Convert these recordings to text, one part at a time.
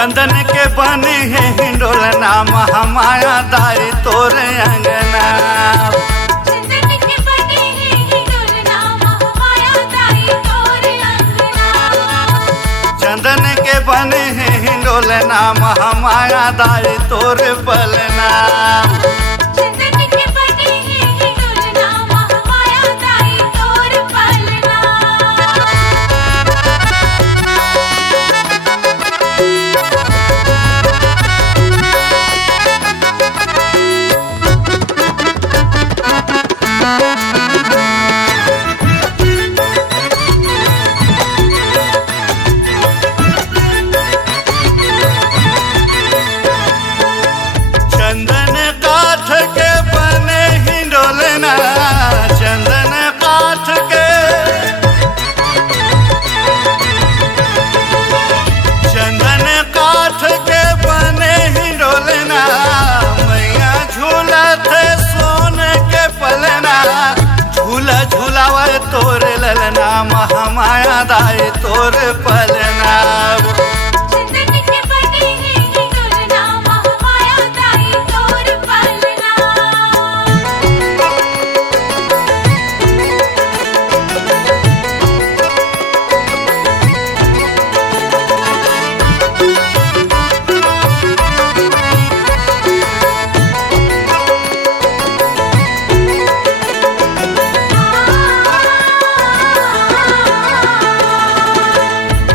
चंदन के बने हैं हिंडोलना महामाया दाई तोरे अंगना। चंदन के बने हैं हिंडोलना महामाया दाई तोरे अंगना। चंदन के बने हैं हिंडोलना महामाया दाई तोरे पलना। चंदन के बने हैं हिंडोलना महामाया दाई तोरे पलना। चंदन काठ के बने हिंडोलना। चंदन काठ के चंदन काठ के बने हिंडोलना। मैया झूलत सोने के पलना। झूला झूलावे तोरे ललना महामाया दाई तोरे पलना। चंदन के बने हैं हिंडोलना महामाया दाई तोरे पलना।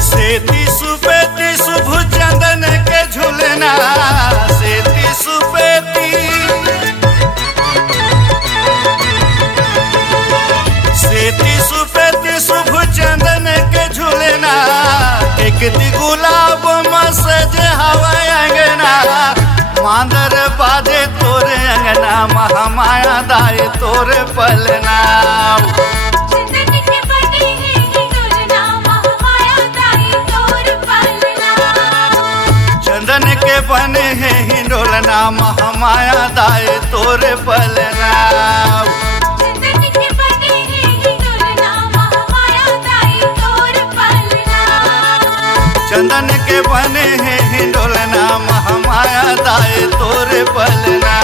सेती सुपेती शुभ चंदन के झूलना। सेती सुपेती सेती सुपेती शुभ चंदन के झूलना। एक दी गुलाब मसजे हवा अंगना। मांदर बाजे तोरे अंगना महामाया दाई तोरे पलना। चंदन के बने हैं हिंडोलना महामाया दाई तोरे पलना। चंदन के बने हैं हिंडोलना महामाया दाई तोरे पलना। चंदन के बने हैं हिंडोलना महामाया दाई तोरे पलना। चंदन के बने हैं हिंडोलना महामाया दाई तोरे पलना।